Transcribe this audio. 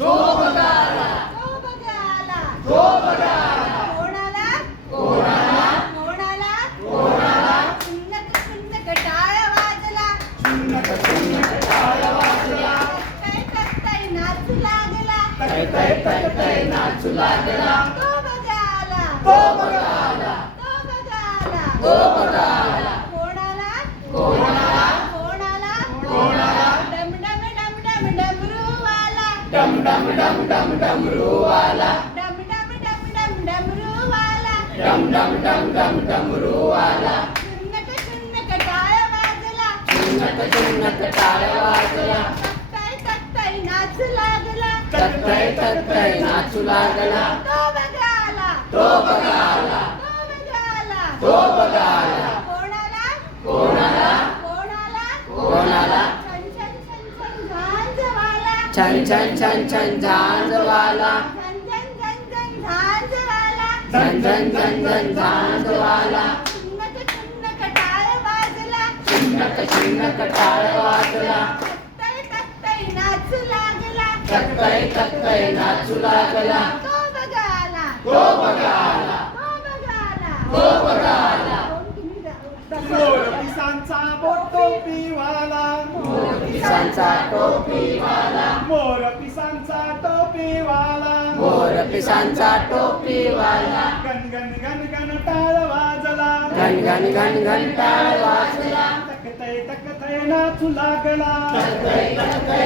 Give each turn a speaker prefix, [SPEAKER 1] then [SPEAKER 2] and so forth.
[SPEAKER 1] तो बघाला
[SPEAKER 2] तो बघाला
[SPEAKER 1] तो बघाला
[SPEAKER 2] कोणाला?
[SPEAKER 1] कोणाला?
[SPEAKER 2] कोणाला?
[SPEAKER 1] कोणाला?
[SPEAKER 2] सुन्नक सुन्नक टाळ वाजला.
[SPEAKER 1] सुन्नक सुन्नक टाळ वाजला.
[SPEAKER 2] काय करताय नाचू लागला.
[SPEAKER 1] तय तय तय तय नाचू लागला.
[SPEAKER 2] तो बघाला
[SPEAKER 1] तो बघाला
[SPEAKER 2] तो बघाला
[SPEAKER 1] तो बघाला
[SPEAKER 2] कोणाला
[SPEAKER 1] कोणाला?
[SPEAKER 2] कोणाला
[SPEAKER 1] कोणाला
[SPEAKER 2] डम डम डम डम डमरूवाला
[SPEAKER 1] डम डम डम डम डमरूवाला
[SPEAKER 2] डम डम डम डम डमरूवाला
[SPEAKER 1] डम डम डम डम डमरूवाला
[SPEAKER 2] सुन्नक सुन्नक टाळ वाजला
[SPEAKER 1] सुन्नक सुन्नक टाळ वाजला
[SPEAKER 2] तक्ताय तक्ताय नाचू लागला
[SPEAKER 1] तत्तय तत्तय नाचू लागला
[SPEAKER 2] तो बघाला
[SPEAKER 1] तो बघाला
[SPEAKER 2] तो बघाला
[SPEAKER 1] तो बघाला
[SPEAKER 2] कोणाला
[SPEAKER 1] कोणाला
[SPEAKER 2] कोणाला
[SPEAKER 1] कोणाला
[SPEAKER 2] छन छन छन छन झांजवाला
[SPEAKER 1] छन छन छन छन झांजवाला.
[SPEAKER 2] झन झन झन झन झांजवाला.
[SPEAKER 1] शिन्नक शिन्नक टाळ वाजला.
[SPEAKER 2] तक्ताय तक्ताय नाचू लागला. तो बघाला.
[SPEAKER 1] तो
[SPEAKER 2] जा-
[SPEAKER 3] मोर पिसांचा बोटो पिवाला
[SPEAKER 1] पिसांचा टोपीवाला
[SPEAKER 3] पिसांचा टोपीवाला गण गण गण गण टाळ वाजला.
[SPEAKER 1] घन घन घन घन टाळ वाजला.
[SPEAKER 3] तकतय तकतय नाचू लागला.
[SPEAKER 1] तत्तय तत्तय